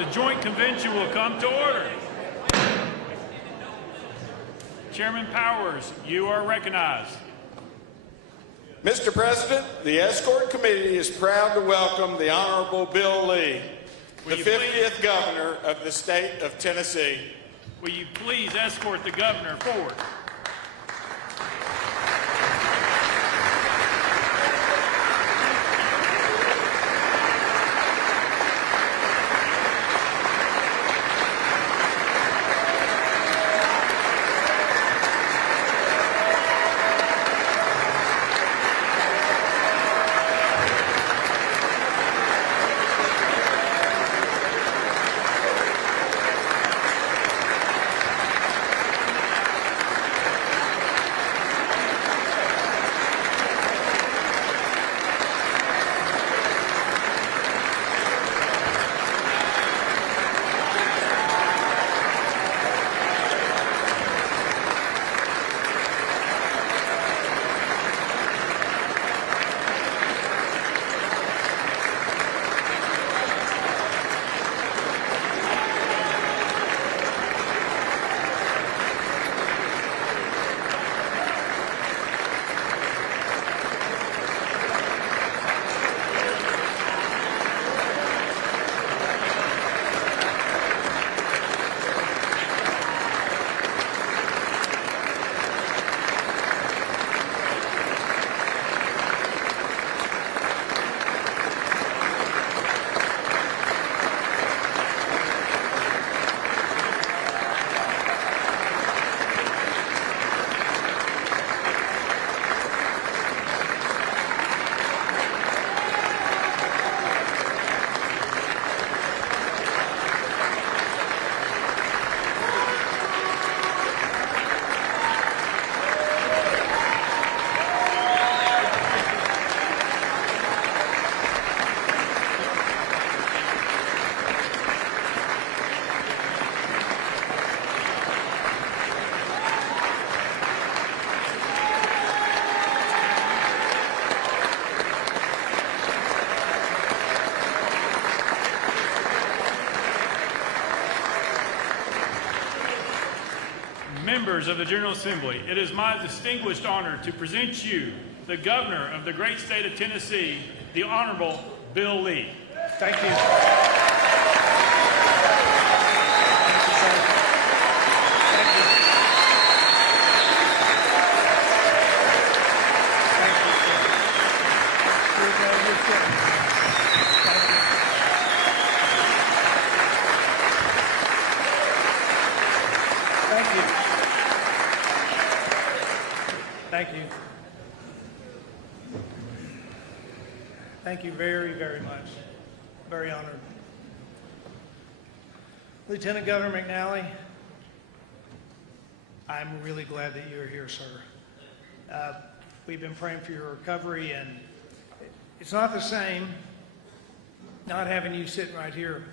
The joint convention will come to order. Chairman Powers, you are recognized. Mr. President, the Escort Committee is proud to welcome the Honorable Bill Lee, the 50th Governor of the state of Tennessee. Will you please escort the governor forward? Members of the General Assembly, it is my distinguished honor to present you the Governor of the great state of Tennessee, the Honorable Bill Lee. Thank you. Thank you. Thank you very, very much. Very honored. Lieutenant Governor McNally, I'm really glad that you're here, sir. We've been praying for your recovery, and it's not the same not having you sitting right here.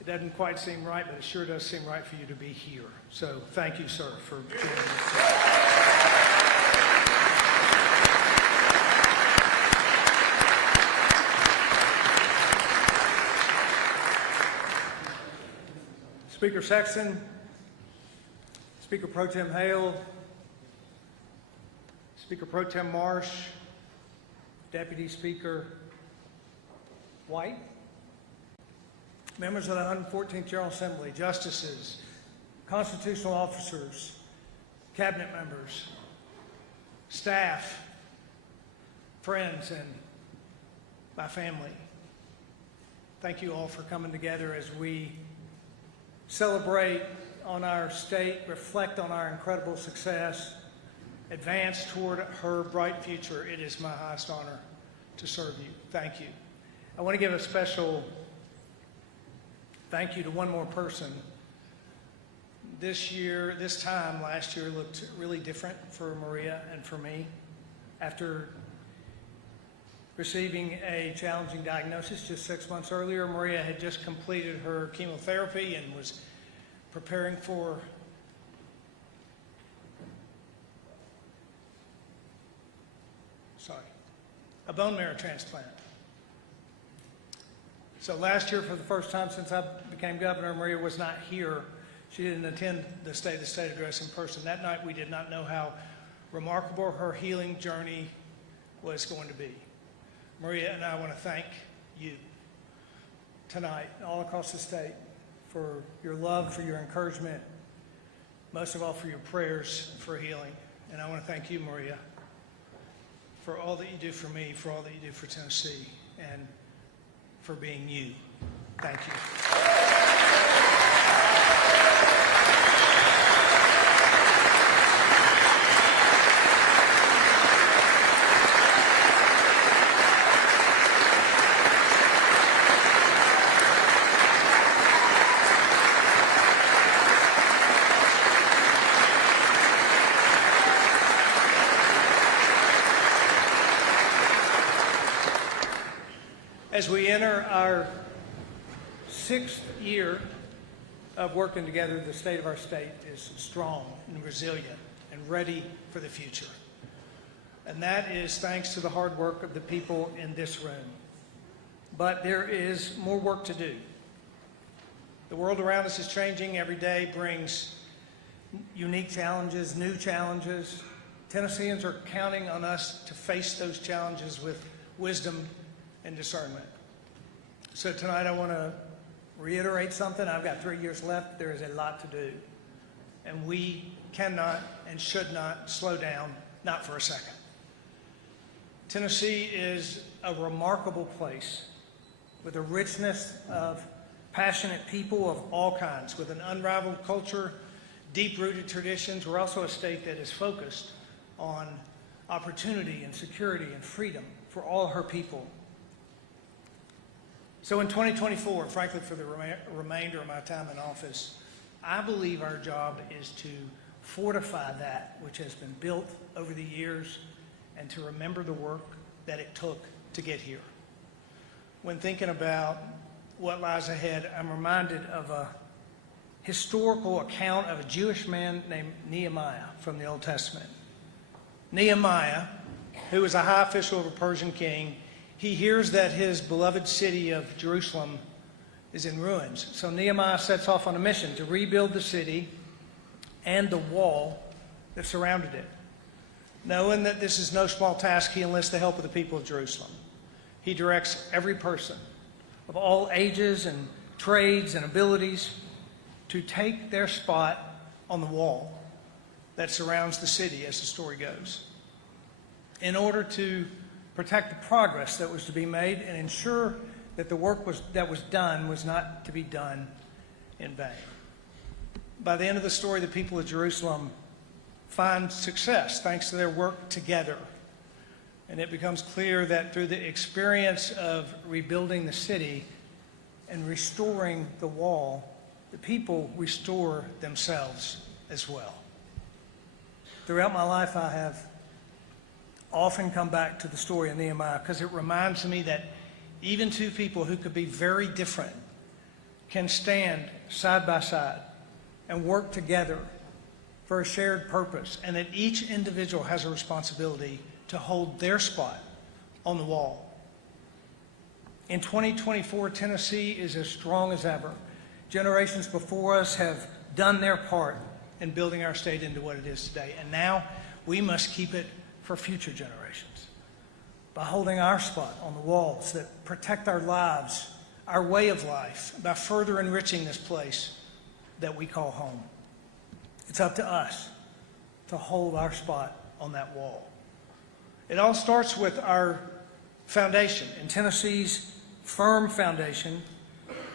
It doesn't quite seem right, but it sure does seem right for you to be here. So thank you, sir, for doing this. Speaker Sexton, Speaker Pro Tem Hale, Speaker Pro Tem Marsh, Deputy Speaker White, members of the 114th General Assembly, justices, constitutional officers, cabinet members, staff, friends, and my family. Thank you all for coming together as we celebrate on our state, reflect on our incredible success, advance toward her bright future. It is my highest honor to serve you. Thank you. I want to give a special thank you to one more person. This time last year looked really different for Maria and for me. After receiving a challenging diagnosis just 6 months earlier, Maria had just completed her chemotherapy and was preparing for a bone marrow transplant. So last year, for the first time since I became governor, Maria was not here. She didn't attend the State address in person. That night, we did not know how remarkable her healing journey was going to be. Maria and I want to thank you tonight, all across the state, for your love, for your encouragement, most of all for your prayers for healing. And I want to thank you, Maria, for all that you do for me, for all that you do for Tennessee, and for being you. Thank you. As we enter our 6th year of working together, the state of our state is strong and resilient and ready for the future. And that is thanks to the hard work of the people in this room. But there is more work to do. The world around us is changing. Every day brings unique challenges, new challenges. Tennesseans are counting on us to face those challenges with wisdom and discernment. So tonight I want to reiterate something. I've got 3 years left. There is a lot to do. And we cannot and should not slow down, not for a second. Tennessee is a remarkable place with a richness of passionate people of all kinds, with an unrivaled culture, deep-rooted traditions. We're also a state that is focused on opportunity and security and freedom for all her people. So in 2024, frankly, for the remainder of my time in office, I believe our job is to fortify that which has been built over the years and to remember the work that it took to get here. When thinking about what lies ahead, I'm reminded of a historical account of a Jewish man named Nehemiah from the Old Testament. Nehemiah, who was a high official of a Persian king, he hears that his beloved city of Jerusalem is in ruins. So Nehemiah sets off on a mission to rebuild the city and the wall that surrounded it. Knowing that this is no small task, he enlists the help of the people of Jerusalem. He directs every person of all ages and trades and abilities to take their spot on the wall that surrounds the city, as the story goes, in order to protect the progress that was to be made and ensure that the work that was done was not to be done in vain. By the end of the story, the people of Jerusalem find success thanks to their work together. And it becomes clear that through the experience of rebuilding the city and restoring the wall, the people restore themselves as well. Throughout my life, I have often come back to the story of Nehemiah because it reminds me that even two people who could be very different can stand side by side and work together for a shared purpose, and that each individual has a responsibility to hold their spot on the wall. In 2024, Tennessee is as strong as ever. Generations before us have done their part in building our state into what it is today, and now we must keep it for future generations by holding our spot on the walls that protect our lives, our way of life, by further enriching this place that we call home. It's up to us to hold our spot on that wall. It all starts with our foundation, and Tennessee's firm foundation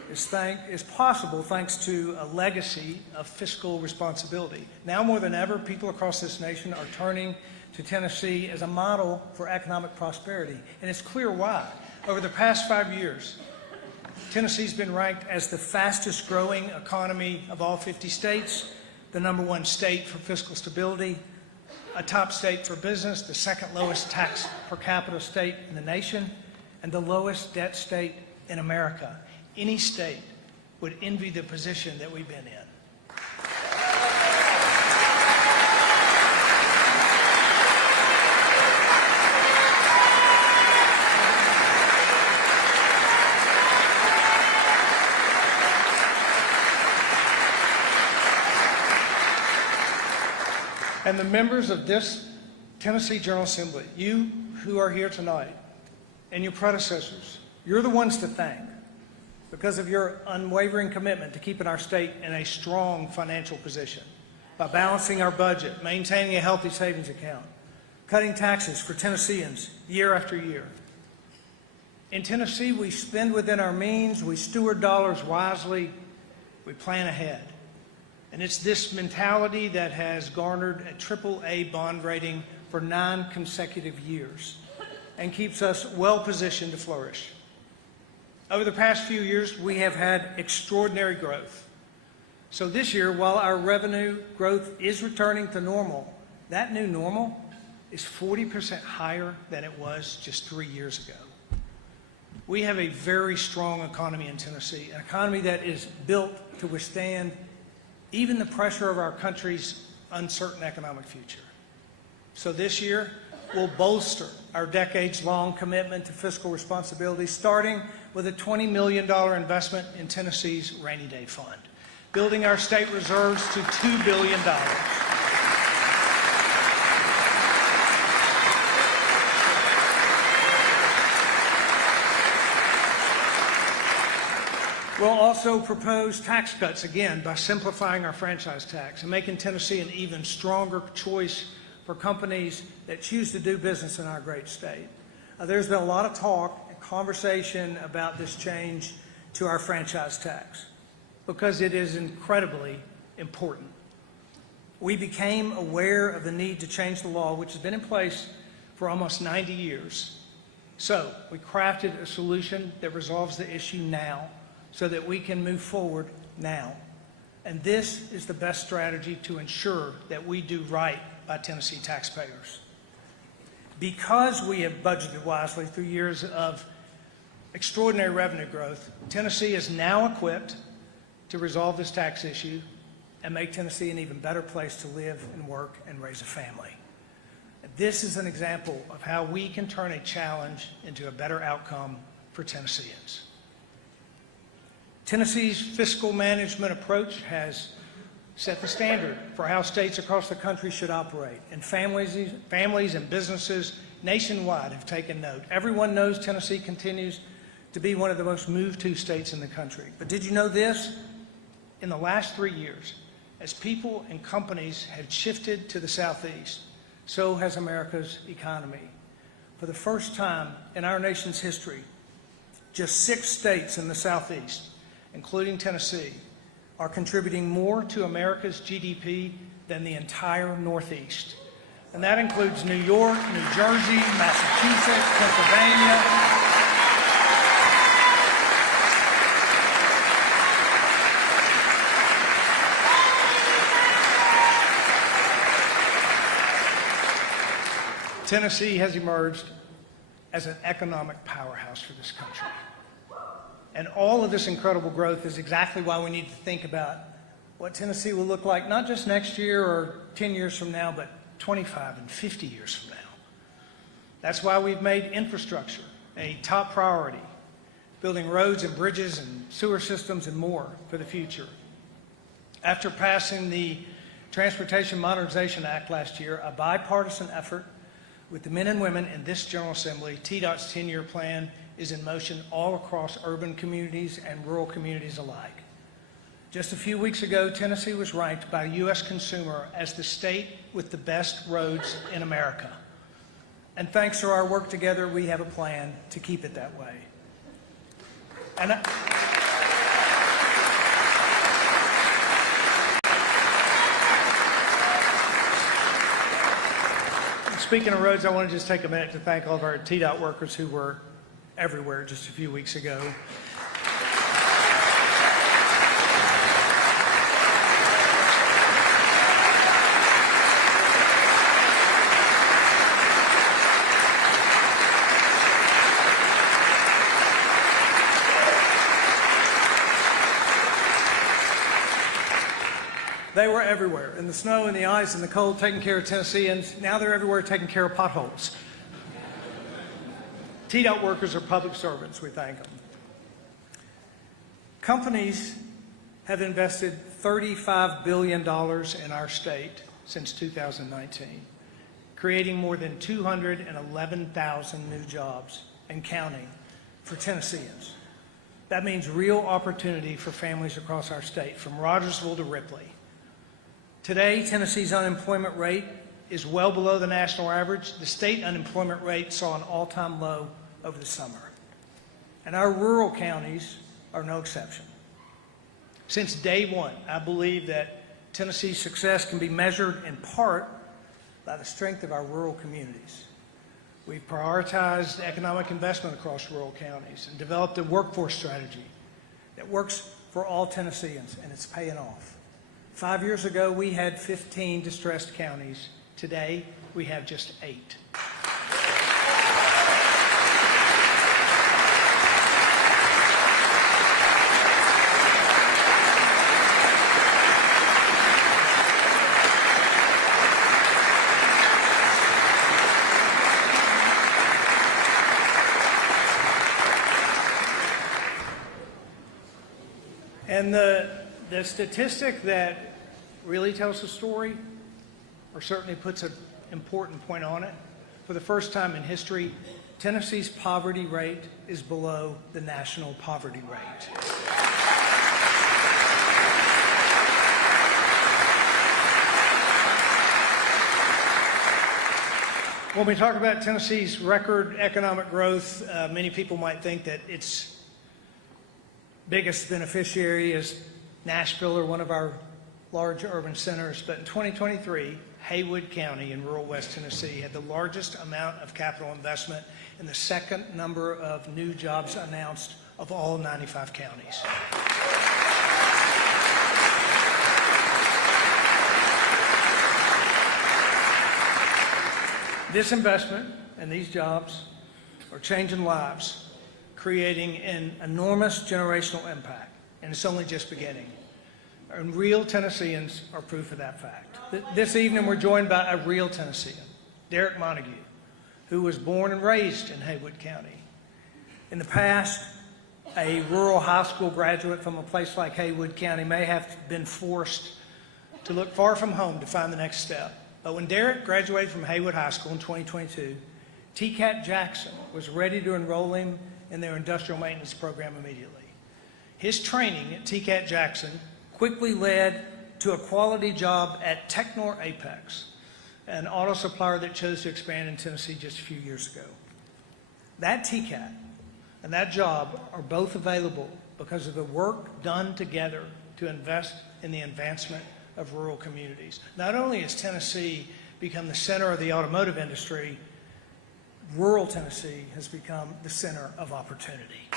is possible thanks to a legacy of fiscal responsibility. Now more than ever, people across this nation are turning to Tennessee as a model for economic prosperity, and it's clear why. Over the past 5 years, Tennessee's been ranked as the fastest growing economy of all 50 states, the #1 state for fiscal stability, a top state for business, the second lowest tax per capita state in the nation, and the lowest debt state in America. Any state would envy the position that we've been in. And the members of this Tennessee General Assembly, you who are here tonight, and your predecessors, you're the ones to thank because of your unwavering commitment to keeping our state in a strong financial position by balancing our budget, maintaining a healthy savings account, cutting taxes for Tennesseans year after year. In Tennessee, we spend within our means, we steward dollars wisely, we plan ahead. And it's this mentality that has garnered a AAA bond rating for 9 consecutive years and keeps us well positioned to flourish. Over the past few years, we have had extraordinary growth. So this year, while our revenue growth is returning to normal, that new normal is 40% higher than it was just 3 years ago. We have a very strong economy in Tennessee, an economy that is built to withstand even the pressure of our country's uncertain economic future. So this year, we'll bolster our decades-long commitment to fiscal responsibility, starting with a $20 million investment in Tennessee's Rainy Day Fund, building our state reserves to $2 billion. We'll also propose tax cuts again by simplifying our franchise tax and making Tennessee an even stronger choice for companies that choose to do business in our great state. There's been a lot of talk and conversation about this change to our franchise tax because it is incredibly important. We became aware of the need to change the law, which has been in place for almost 90 years. So we crafted a solution that resolves the issue now, so that we can move forward now. And this is the best strategy to ensure that we do right by Tennessee taxpayers. Because we have budgeted wisely through years of extraordinary revenue growth, Tennessee is now equipped to resolve this tax issue and make Tennessee an even better place to live and work and raise a family. This is an example of how we can turn a challenge into a better outcome for Tennesseans. Tennessee's fiscal management approach has set the standard for how states across the country should operate, and families and businesses nationwide have taken note. Everyone knows Tennessee continues to be one of the most moved-to states in the country. But did you know this? In the last 3 years, as people and companies have shifted to the Southeast, so has America's economy. For the first time in our nation's history, just 6 states in the Southeast, including Tennessee, are contributing more to America's GDP than the entire Northeast. And that includes New York, New Jersey, Massachusetts, Pennsylvania. Tennessee has emerged as an economic powerhouse for this country. And all of this incredible growth is exactly why we need to think about what Tennessee will look like, not just next year or 10 years from now, but 25 and 50 years from now. That's why we've made infrastructure a top priority, building roads and bridges and sewer systems and more for the future. After passing the Transportation Modernization Act last year, a bipartisan effort with the men and women in this General Assembly, TDOT's 10-year plan is in motion all across urban communities and rural communities alike. Just a few weeks ago, Tennessee was ranked by U.S. Consumer as the state with the best roads in America. And thanks to our work together, we have a plan to keep it that way. And speaking of roads, I want to just take a minute to thank all of our TDOT workers who were everywhere just a few weeks ago. They were everywhere, in the snow, in the ice, in the cold, taking care of Tennesseans. Now they're everywhere taking care of potholes. TDOT workers are public servants. We thank them. Companies have invested $35 billion in our state since 2019, creating more than 211,000 new jobs and counting for Tennesseans. That means real opportunity for families across our state, from Rogersville to Ripley. Today, Tennessee's unemployment rate is well below the national average. The state unemployment rate saw an all-time low over the summer. And our rural counties are no exception. Since day one, I believe that Tennessee's success can be measured in part by the strength of our rural communities. We've prioritized economic investment across rural counties and developed a workforce strategy that works for all Tennesseans, and it's paying off. 5 years ago, we had 15 distressed counties. Today, we have just 8. And the statistic that really tells the story, or certainly puts an important point on it, for the first time in history, Tennessee's poverty rate is below the national poverty rate. When we talk about Tennessee's record economic growth, many people might think that its biggest beneficiary is Nashville, or one of our large urban centers. But in 2023, Haywood County in rural West Tennessee had the largest amount of capital investment and the second number of new jobs announced of all 95 counties. This investment and these jobs are changing lives, creating an enormous generational impact, and it's only just beginning. And real Tennesseans are proof of that fact. This evening we're joined by a real Tennessean, Derek Montague, who was born and raised in Haywood County. In the past, a rural high school graduate from a place like Haywood County may have been forced to look far from home to find the next step. But when Derek graduated from Haywood High School in 2022, TCAT Jackson was ready to enroll him in their industrial maintenance program immediately. His training at TCAT Jackson quickly led to a quality job at Technor Apex, an auto supplier that chose to expand in Tennessee just a few years ago. That TCAT and that job are both available because of the work done together to invest in the advancement of rural communities. Not only has Tennessee become the center of the automotive industry, rural Tennessee has become the center of opportunity.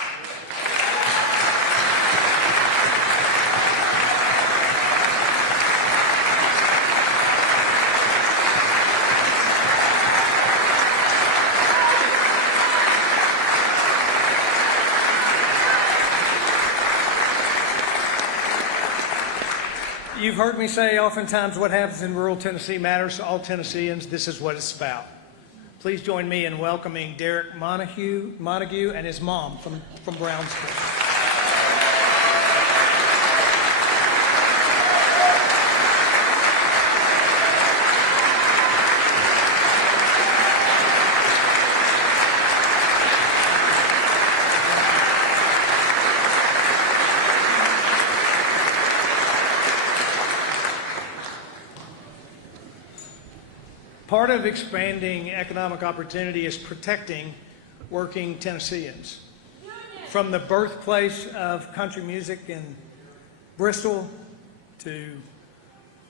You've heard me say oftentimes what happens in rural Tennessee matters to all Tennesseans. This is what it's about. Please join me in welcoming Derek Montague and his mom from Brownsville. Part of expanding economic opportunity is protecting working Tennesseans. From the birthplace of country music in Bristol to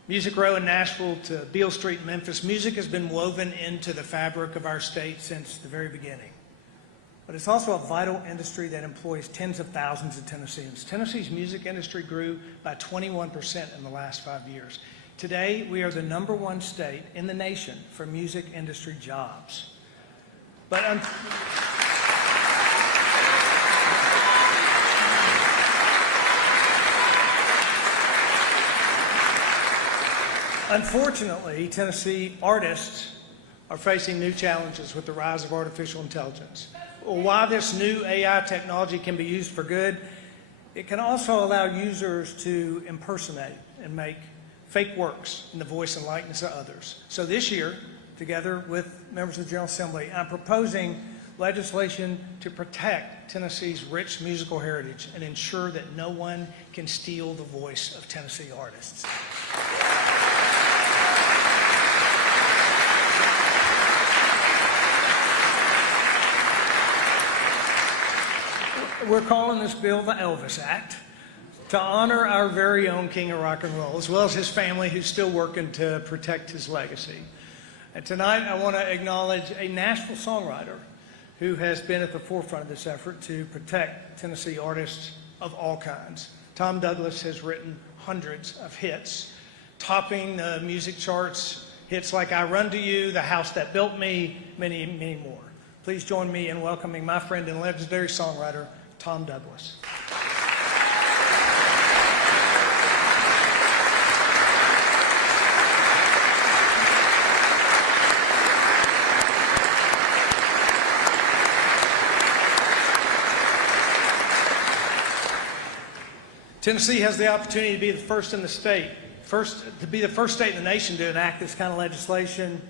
Music Row in Nashville to Beale Street in Memphis, music has been woven into the fabric of our state since the very beginning. But it's also a vital industry that employs tens of thousands of Tennesseans. Tennessee's music industry grew by 21% in the last 5 years. Today, we are the #1 state in the nation for music industry jobs. But unfortunately, Tennessee artists are facing new challenges with the rise of artificial intelligence. While this new AI technology can be used for good, it can also allow users to impersonate and make fake works in the voice and likeness of others. So this year, together with members of the General Assembly, I'm proposing legislation to protect Tennessee's rich musical heritage and ensure that no one can steal the voice of Tennessee artists. We're calling this bill the Elvis Act to honor our very own King of Rock and Roll, as well as his family who's still working to protect his legacy. And tonight I want to acknowledge a Nashville songwriter who has been at the forefront of this effort to protect Tennessee artists of all kinds. Tom Douglas has written hundreds of hits, topping the music charts, hits like I Run to You, The House That Built Me, many, many more. Please join me in welcoming my friend and legendary songwriter, Tom Douglas. Tennessee has the opportunity to be the first in the state, to be the first state in the nation to enact this kind of legislation.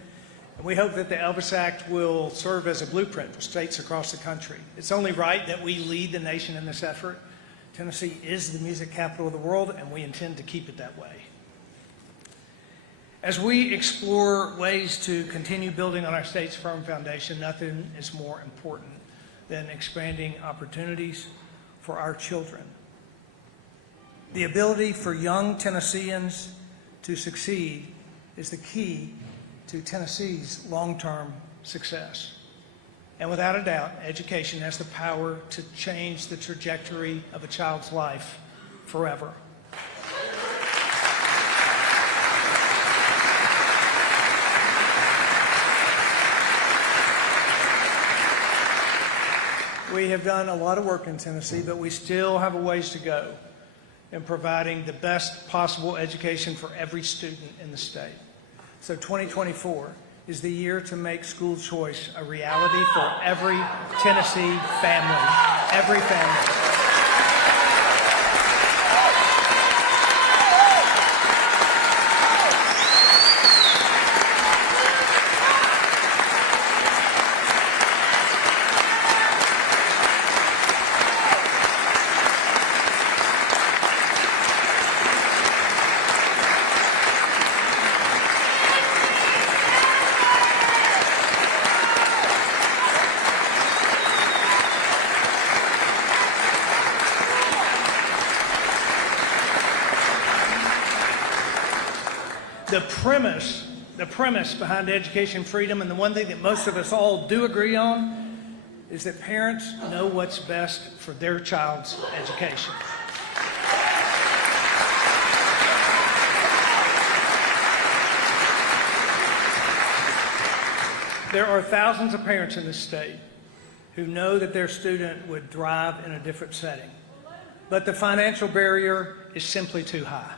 And we hope that the Elvis Act will serve as a blueprint for states across the country. It's only right that we lead the nation in this effort. Tennessee is the music capital of the world, and we intend to keep it that way. As we explore ways to continue building on our state's firm foundation, nothing is more important than expanding opportunities for our children. The ability for young Tennesseans to succeed is the key to Tennessee's long-term success. And without a doubt, education has the power to change the trajectory of a child's life forever. We have done a lot of work in Tennessee, but we still have a ways to go in providing the best possible education for every student in the state. So 2024 is the year to make school choice a reality for every Tennessee family, every family. The premise behind education freedom, and the one thing that most of us all do agree on, is that parents know what's best for their child's education. There are thousands of parents in this state who know that their student would thrive in a different setting, but the financial barrier is simply too high.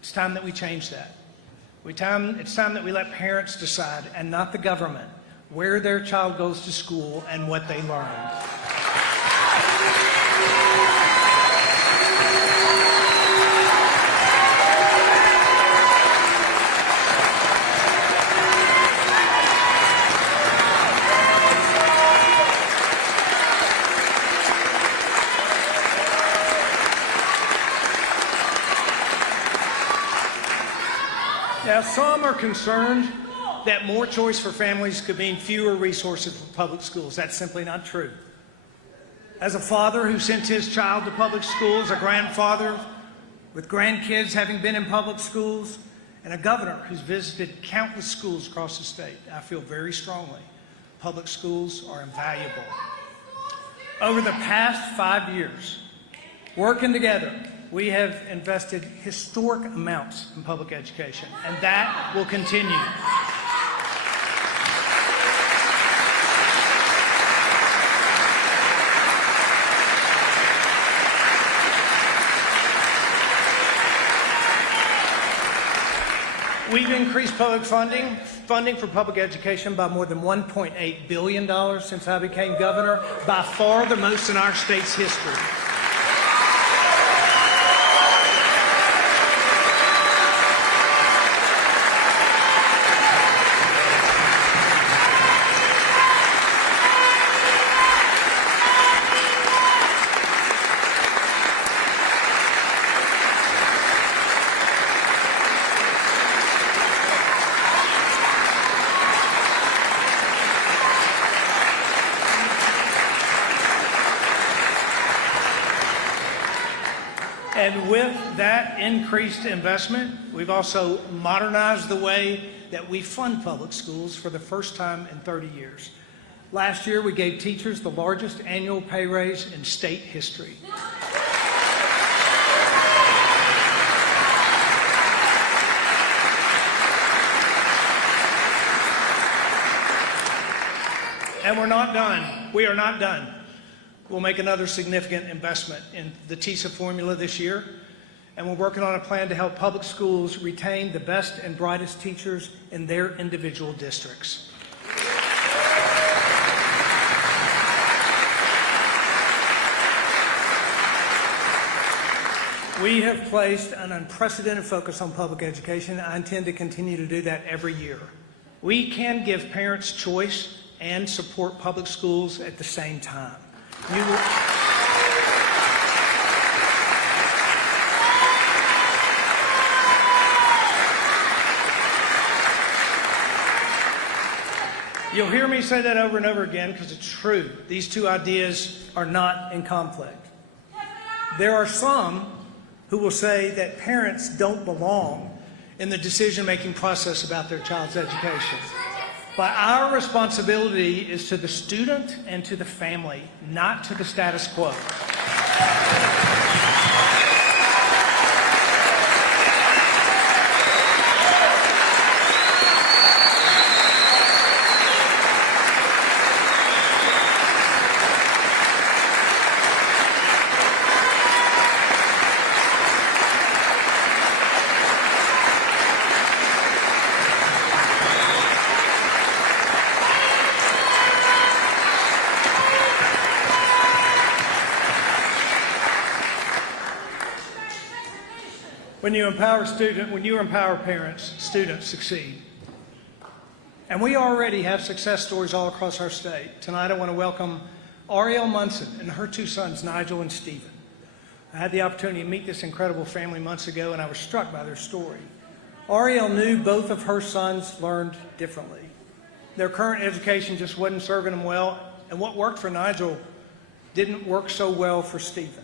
It's time that we change that. It's time that we let parents decide, and not the government, where their child goes to school and what they learn. Now, some are concerned that more choice for families could mean fewer resources for public schools. That's simply not true. As a father who sent his child to public schools, a grandfather with grandkids having been in public schools, and a governor who's visited countless schools across the state, I feel very strongly public schools are invaluable. Over the past 5 years, working together, we have invested historic amounts in public education, and that will continue. We've increased public funding for public education by more than $1.8 billion since I became governor, by far the most in our state's history. And with that increased investment, we've also modernized the way that we fund public schools for the first time in 30 years. Last year, we gave teachers the largest annual pay raise in state history. And we're not done. We are not done. We'll make another significant investment in the TISA formula this year, and we're working on a plan to help public schools retain the best and brightest teachers in their individual districts. We have placed an unprecedented focus on public education. I intend to continue to do that every year. We can give parents choice and support public schools at the same time. You'll hear me say that over and over again because it's true. These two ideas are not in conflict. There are some who will say that parents don't belong in the decision-making process about their child's education. But our responsibility is to the student and to the family, not to the status quo. When you empower parents, students succeed. And we already have success stories all across our state. Tonight I want to welcome Ariel Munson and her two sons, Nigel and Stephen. I had the opportunity to meet this incredible family months ago, and I was struck by their story. Ariel knew both of her sons learned differently. Their current education just wasn't serving them well, and what worked for Nigel didn't work so well for Stephen.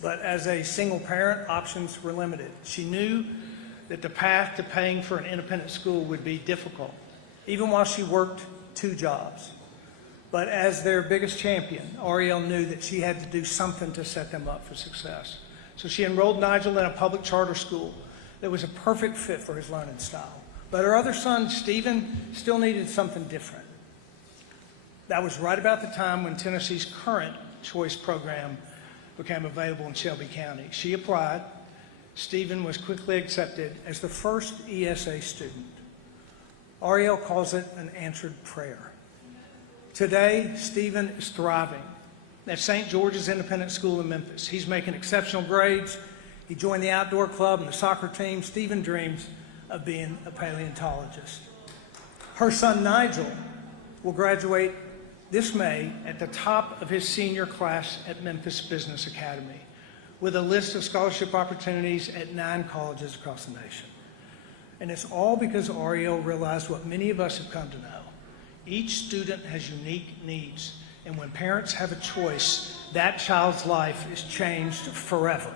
But as a single parent, options were limited. She knew that the path to paying for an independent school would be difficult, even while she worked 2 jobs. But as their biggest champion, Ariel knew that she had to do something to set them up for success. So she enrolled Nigel in a public charter school that was a perfect fit for his learning style. But her other son, Stephen, still needed something different. That was right about the time when Tennessee's current choice program became available in Shelby County. She applied. Stephen was quickly accepted as the first ESA student. Ariel calls it an answered prayer. Today, Stephen is thriving at St. George's Independent School in Memphis. He's making exceptional grades. He joined the outdoor club and the soccer team. Stephen dreams of being a paleontologist. Her son, Nigel, will graduate this May at the top of his senior class at Memphis Business Academy, with a list of scholarship opportunities at 9 colleges across the nation. And it's all because Ariel realized what many of us have come to know. Each student has unique needs, and when parents have a choice, that child's life is changed forever.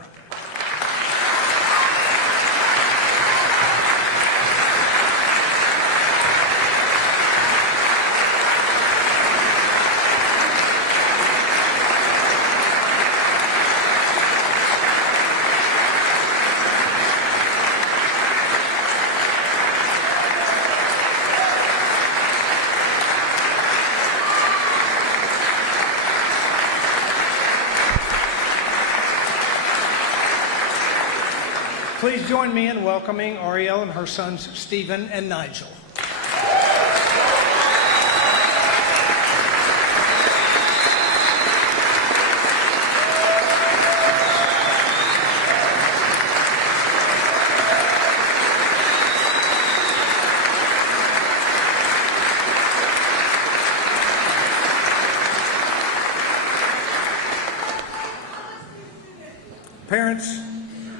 Please join me in welcoming Ariel and her sons, Stephen and Nigel.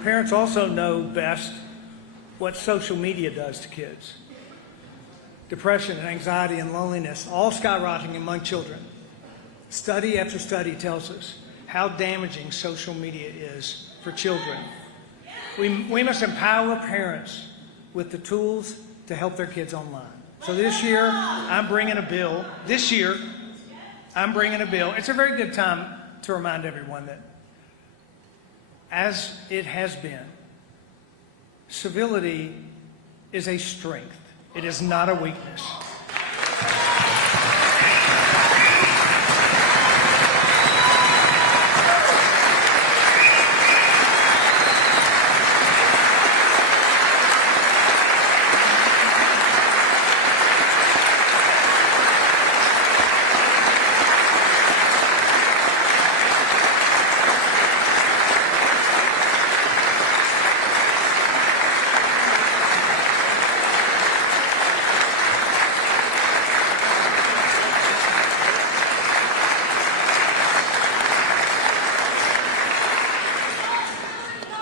Parents also know best what social media does to kids. Depression and anxiety and loneliness all skyrocketing among children. Study after study tells us how damaging social media is for children. We must empower parents with the tools to help their kids online. So this year, I'm bringing a bill. It's a very good time to remind everyone that, as it has been, civility is a strength. It is not a weakness.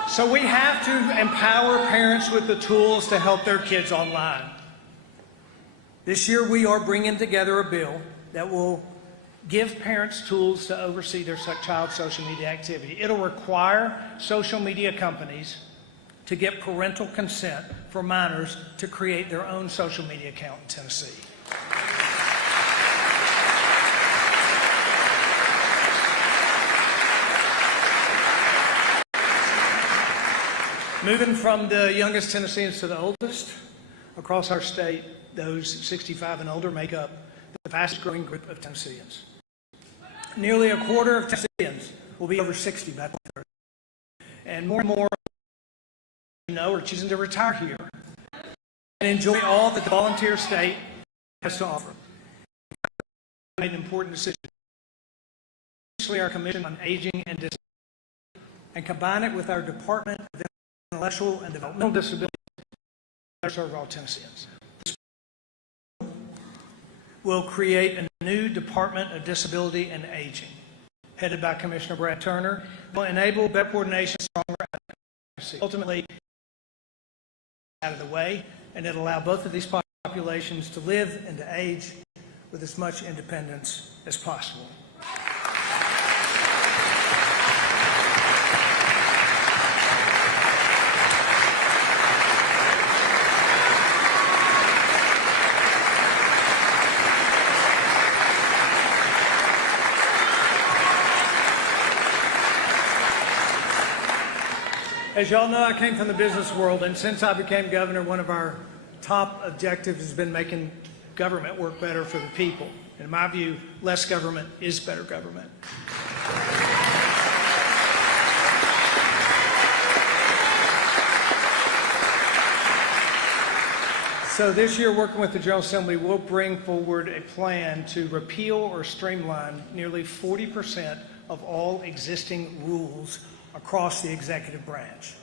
So we have to empower parents with the tools to help their kids online. This year we are bringing together a bill that will give parents tools to oversee their child's social media activity. It'll require social media companies to get parental consent for minors to create their own social media account in Tennessee. Moving from the youngest Tennesseans to the oldest, across our state, those 65 and older make up the fastest growing group of Tennesseans. Nearly a quarter of Tennesseans will be over 60 by 2030. And more are choosing to retire here and enjoy all that the volunteer state has to offer. We made an important decision, especially our Commission on Aging and Disability, and combine it with our Department of Intellectual and Developmental Disabilities to serve all Tennesseans. We'll create a new Department of Disability and Aging, headed by Commissioner Brad Turner. Will enable better coordination, stronger advocacy. Ultimately, out of the way, and it'll allow both of these populations to live and to age with as much independence as possible. As y'all know, I came from the business world, and since I became governor, one of our top objectives has been making government work better for the people. In my view, less government is better government. So this year, working with the General Assembly, we'll bring forward a plan to repeal or streamline nearly 40% of all existing rules across the executive branch.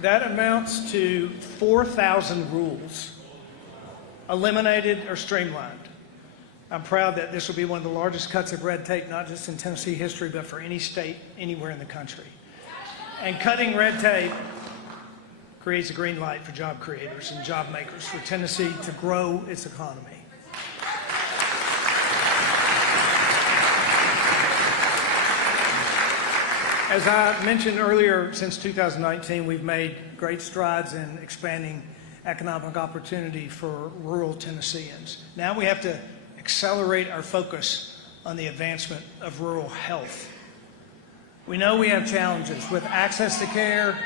That amounts to 4,000 rules eliminated or streamlined. I'm proud that this will be one of the largest cuts of red tape, not just in Tennessee history, but for any state anywhere in the country. And cutting red tape creates a green light for job creators and job makers for Tennessee to grow its economy. As I mentioned earlier, since 2019, we've made great strides in expanding economic opportunity for rural Tennesseans. Now we have to accelerate our focus on the advancement of rural health. We know we have challenges with access to care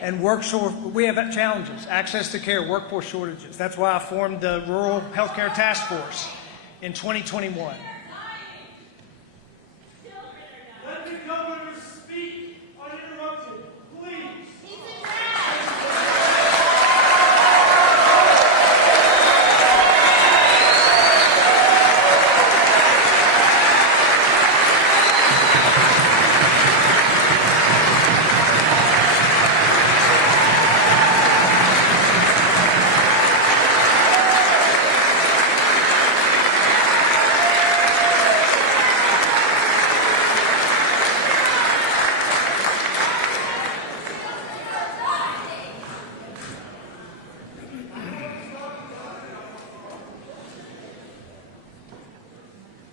and access to care, workforce shortages. That's why I formed the Rural Healthcare Task Force in 2021. Let the governor speak uninterrupted, please.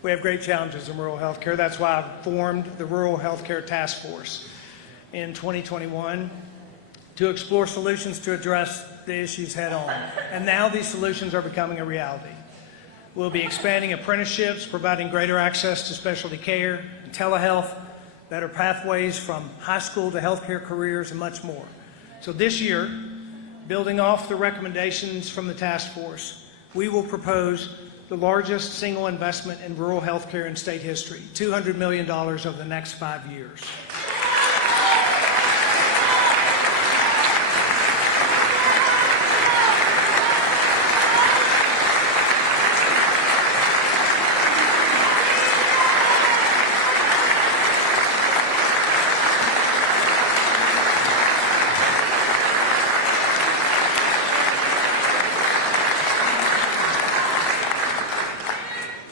we have great challenges in rural healthcare. That's why I formed the Rural Healthcare Task Force in 2021 to explore solutions to address the issues head on. And now these solutions are becoming a reality. We'll be expanding apprenticeships, providing greater access to specialty care, telehealth, better pathways from high school to healthcare careers, and much more. So this year, building off the recommendations from the task force, we will propose the largest single investment in rural healthcare in state history, $200 million over the next 5 years.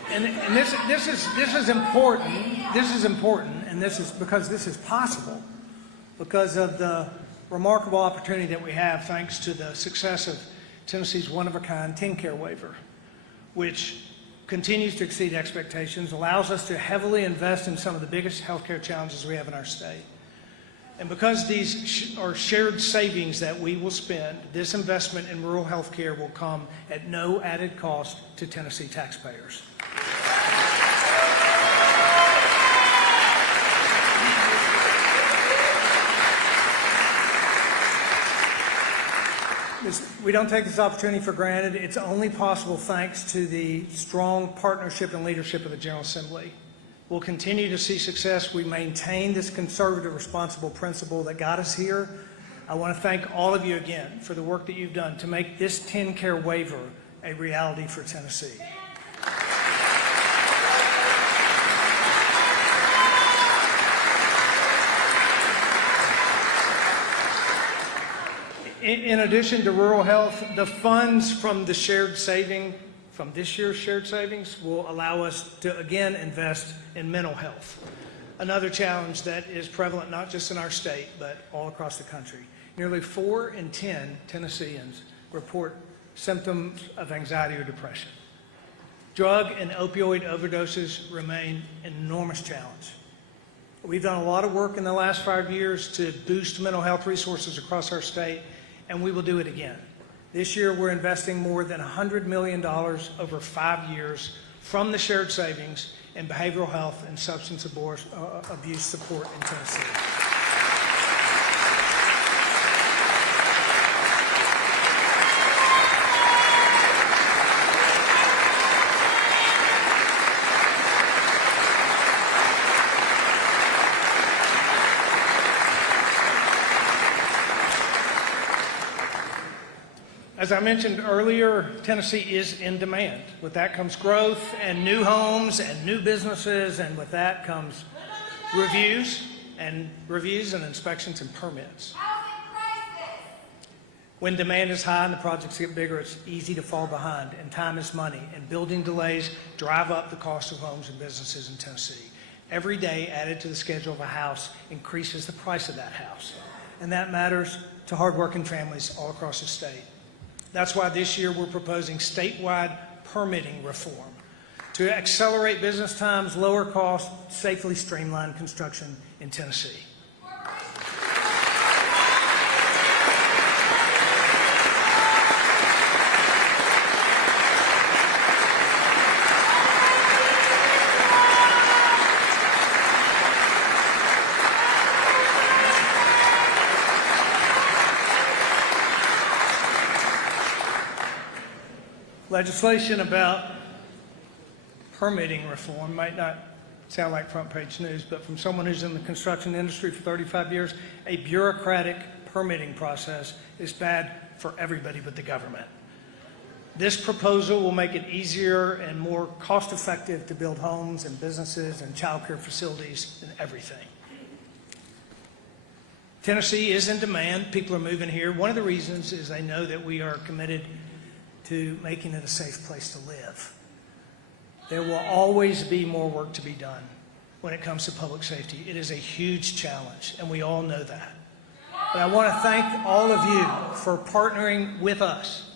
And this is important. This is important, and this is because this is possible because of the remarkable opportunity that we have thanks to the success of Tennessee's one-of-a-kind TennCare waiver, which continues to exceed expectations, allows us to heavily invest in some of the biggest healthcare challenges we have in our state. And because these are shared savings that we will spend, this investment in rural healthcare will come at no added cost to Tennessee taxpayers. We don't take this opportunity for granted. It's only possible thanks to the strong partnership and leadership of the General Assembly. We'll continue to see success. We maintain this conservative, responsible principle that got us here. I want to thank all of you again for the work that you've done to make this TennCare waiver a reality for Tennessee. In addition to rural health, the funds from the shared saving, from this year's shared savings, will allow us to again invest in mental health. Another challenge that is prevalent not just in our state, but all across the country. Nearly 4 in 10 Tennesseans report symptoms of anxiety or depression. Drug and opioid overdoses remain an enormous challenge. We've done a lot of work in the last 5 years to boost mental health resources across our state, and we will do it again. This year, we're investing more than $100 million over 5 years from the shared savings in behavioral health and substance abuse support in Tennessee. As I mentioned earlier, Tennessee is in demand. With that comes growth and new homes and new businesses, and with that comes reviews and inspections and permits. When demand is high and the projects get bigger, it's easy to fall behind, and time is money, and building delays drive up the cost of homes and businesses in Tennessee. Every day added to the schedule of a house increases the price of that house, and that matters to hardworking families all across the state. That's why this year we're proposing statewide permitting reform to accelerate business times, lower costs, safely streamline construction in Tennessee. Legislation about permitting reform might not sound like front page news, but from someone who's in the construction industry for 35 years, a bureaucratic permitting process is bad for everybody but the government. This proposal will make it easier and more cost-effective to build homes and businesses and child care facilities and everything. Tennessee is in demand. People are moving here. One of the reasons is they know that we are committed to making it a safe place to live. There will always be more work to be done when it comes to public safety. It is a huge challenge, and we all know that. But I want to thank all of you for partnering with us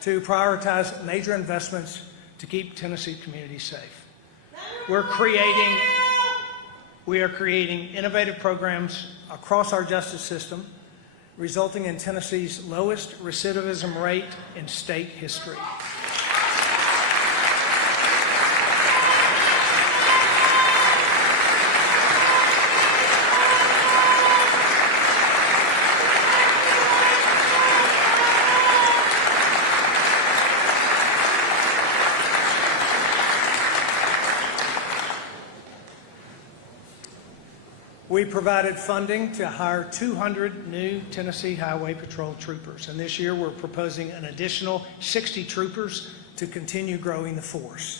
to prioritize major investments to keep Tennessee communities safe. We are creating innovative programs across our justice system, resulting in Tennessee's lowest recidivism rate in state history. We provided funding to hire 200 new Tennessee Highway Patrol troopers, and this year we're proposing an additional 60 troopers to continue growing the force.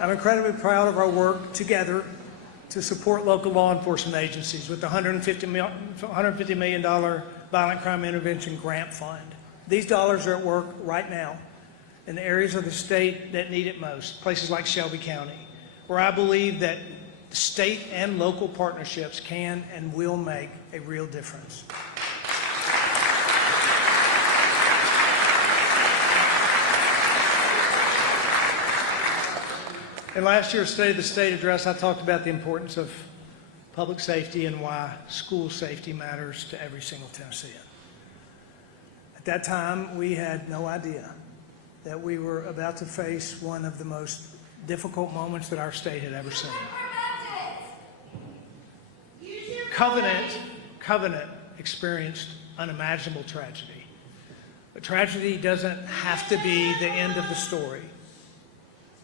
I'm incredibly proud of our work together to support local law enforcement agencies with the $150 million Violent Crime Intervention Grant Fund. These dollars are at work right now in the areas of the state that need it most, places like Shelby County, where I believe that state and local partnerships can and will make a real difference. In last year's State of the State address, I talked about the importance of public safety and why school safety matters to every single Tennessean. At that time, we had no idea that we were about to face one of the most difficult moments that our state had ever seen. Covenant experienced unimaginable tragedy. But tragedy doesn't have to be the end of the story.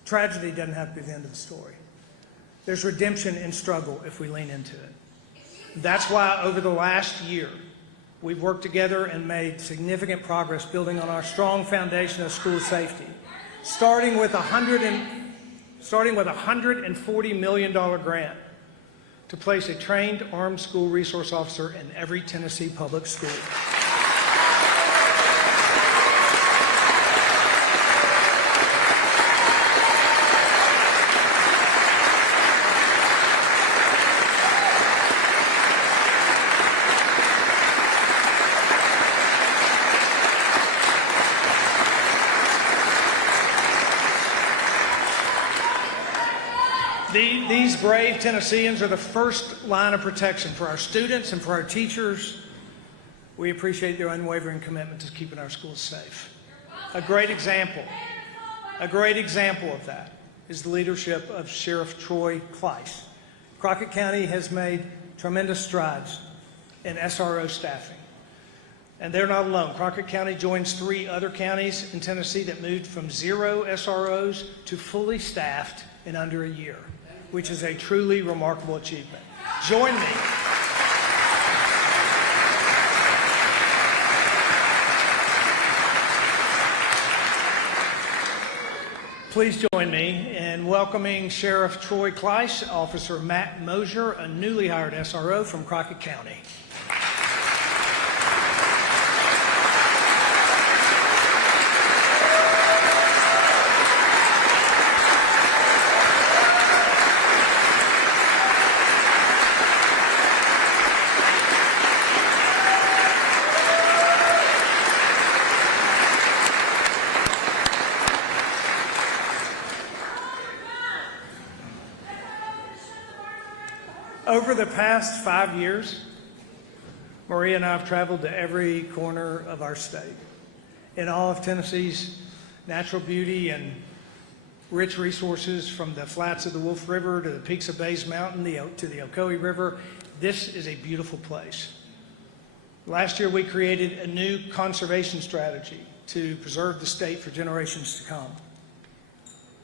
Tragedy doesn't have to be the end of the story. There's redemption in struggle if we lean into it. That's why over the last year, we've worked together and made significant progress building on our strong foundation of school safety, starting with a $140 million grant to place a trained armed school resource officer in every Tennessee public school. These brave Tennesseans are the first line of protection for our students and for our teachers. We appreciate their unwavering commitment to keeping our schools safe. A great example of that is the leadership of Sheriff Troy Kleiss. Crockett County has made tremendous strides in SRO staffing. And they're not alone. Crockett County joins 3 other counties in Tennessee that moved from 0 SROs to fully staffed in under a year, which is a truly remarkable achievement. Join me. Please join me in welcoming Sheriff Troy Kleiss, Officer Matt Mosier, a newly hired SRO from Crockett County. Over the past 5 years, Maria and I have traveled to every corner of our state. In all of Tennessee's natural beauty and rich resources, from the flats of the Wolf River to the peaks of Bays Mountain to the Ocoee River, this is a beautiful place. Last year, we created a new conservation strategy to preserve the state for generations to come.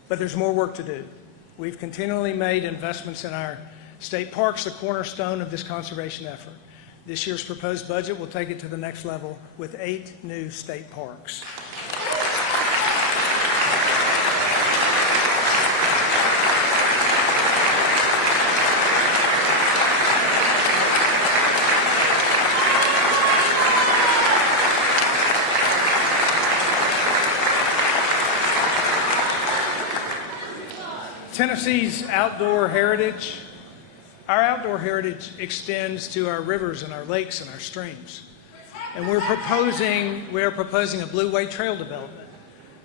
But there's more work to do. We've continually made investments in our state parks, the cornerstone of this conservation effort. This year's proposed budget will take it to the next level with 8 new state parks. Tennessee's outdoor heritage, our outdoor heritage extends to our rivers and our lakes and our streams. And we are proposing a Blue Way Trail development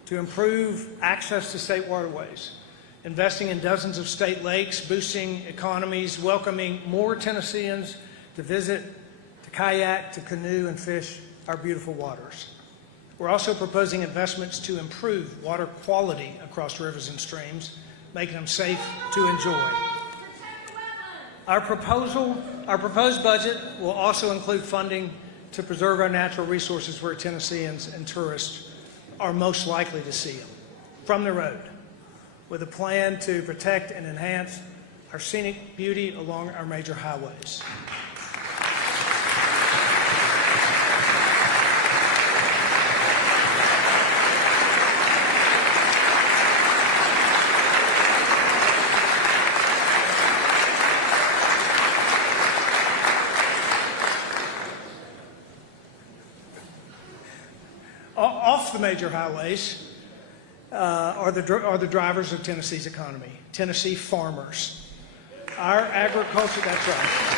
to improve access to state waterways, investing in dozens of state lakes, boosting economies, welcoming more Tennesseans to visit, to kayak, to canoe, and fish our beautiful waters. We're also proposing investments to improve water quality across rivers and streams, making them safe to enjoy. Our proposed budget will also include funding to preserve our natural resources where Tennesseans and tourists are most likely to see them, from the road, with a plan to protect and enhance our scenic beauty along our major highways. Off the major highways are the drivers of Tennessee's economy, Tennessee farmers. Our agriculture, that's right.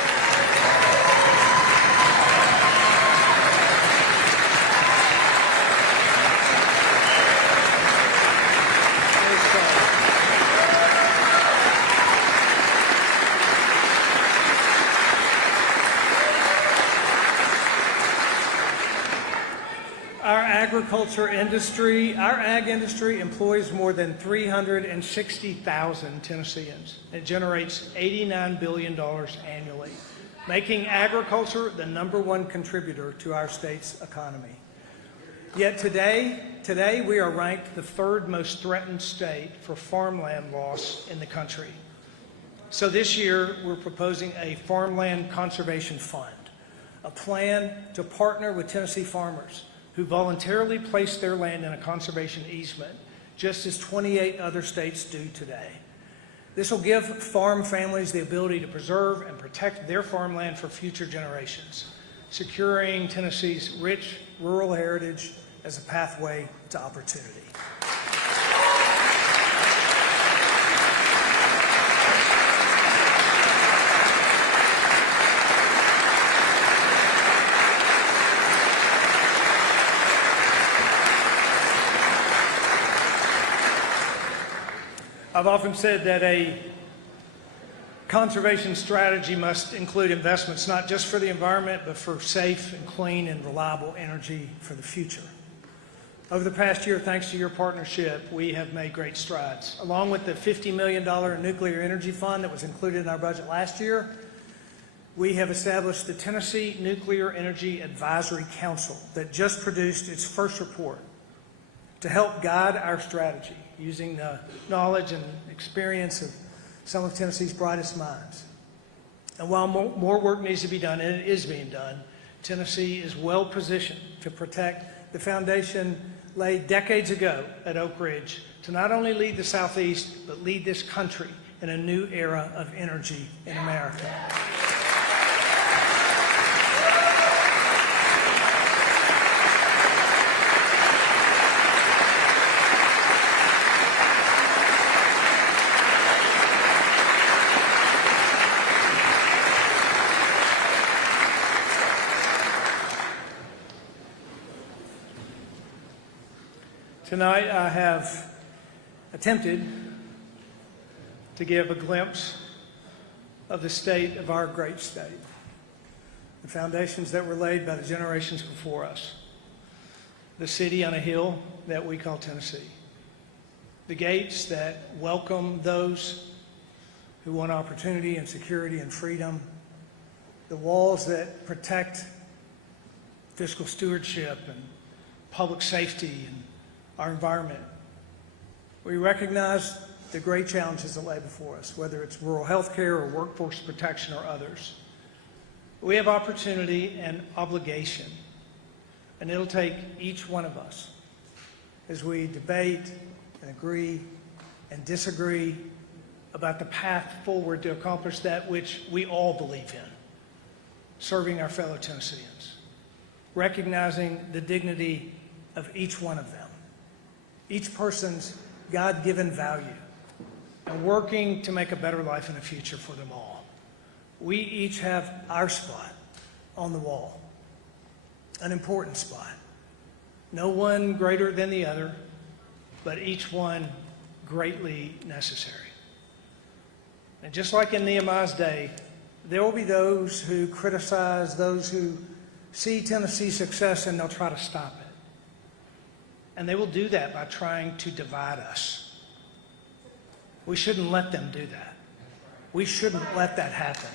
Our ag industry employs more than 360,000 Tennesseans. It generates $89 billion annually, making agriculture the #1 contributor to our state's economy. Yet today we are ranked the 3rd most threatened state for farmland loss in the country. So this year we're proposing a farmland conservation fund, a plan to partner with Tennessee farmers who voluntarily place their land in a conservation easement, just as 28 other states do today. This will give farm families the ability to preserve and protect their farmland for future generations, securing Tennessee's rich rural heritage as a pathway to opportunity. I've often said that a conservation strategy must include investments not just for the environment, but for safe and clean and reliable energy for the future. Over the past year, thanks to your partnership, we have made great strides. Along with the $50 million nuclear energy fund that was included in our budget last year, we have established the Tennessee Nuclear Energy Advisory Council that just produced its first report to help guide our strategy using the knowledge and experience of some of Tennessee's brightest minds. And while more work needs to be done, and it is being done, Tennessee is well positioned to protect the foundation laid decades ago at Oak Ridge to not only lead the Southeast, but lead this country in a new era of energy in America. Tonight I have attempted to give a glimpse of the state of our great state, the foundations that were laid by the generations before us, the city on a hill that we call Tennessee, the gates that welcome those who want opportunity and security and freedom, the walls that protect fiscal stewardship and public safety and our environment. We recognize the great challenges that lay before us, whether it's rural health care or workforce protection or others. We have opportunity and obligation, and it'll take each one of us as we debate and agree and disagree about the path forward to accomplish that which we all believe in, serving our fellow Tennesseans, recognizing the dignity of each one of them, each person's God-given value, and working to make a better life and a future for them all. We each have our spot on the wall, an important spot. No one greater than the other, but each one greatly necessary. And just like in Nehemiah's day, there will be those who criticize, those who see Tennessee's success, and they'll try to stop it. And they will do that by trying to divide us. We shouldn't let them do that. We shouldn't let that happen.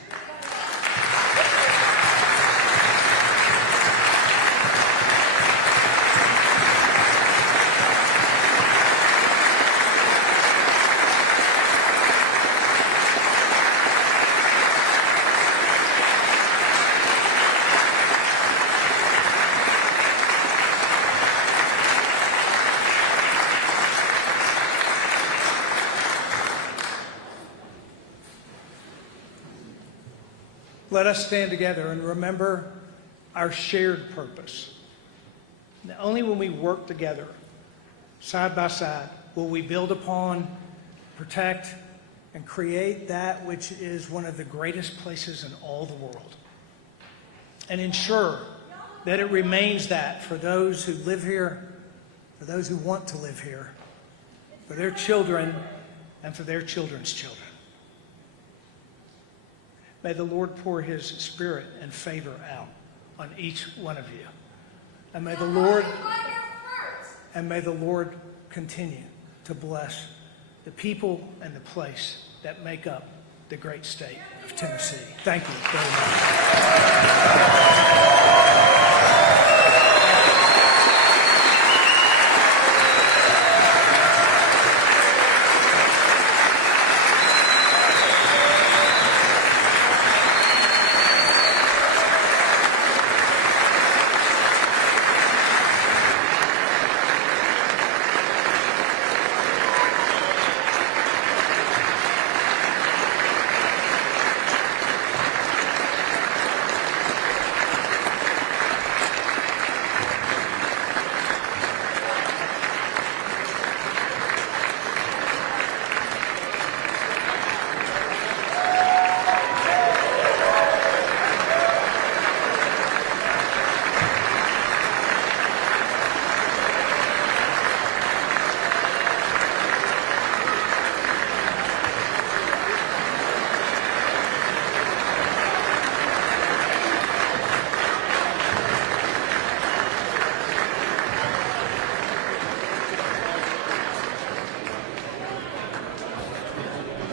Let us stand together and remember our shared purpose. Now, only when we work together, side by side, will we build upon, protect, and create that which is one of the greatest places in all the world, and ensure that it remains that for those who live here, for those who want to live here, for their children, and for their children's children. May the Lord pour his spirit and favor out on each one of you. And may the Lord continue to bless the people and the place that make up the great state of Tennessee. Thank you very much.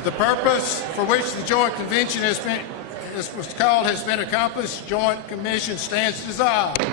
The purpose for which the joint convention has been accomplished. Joint commission stands dissolved.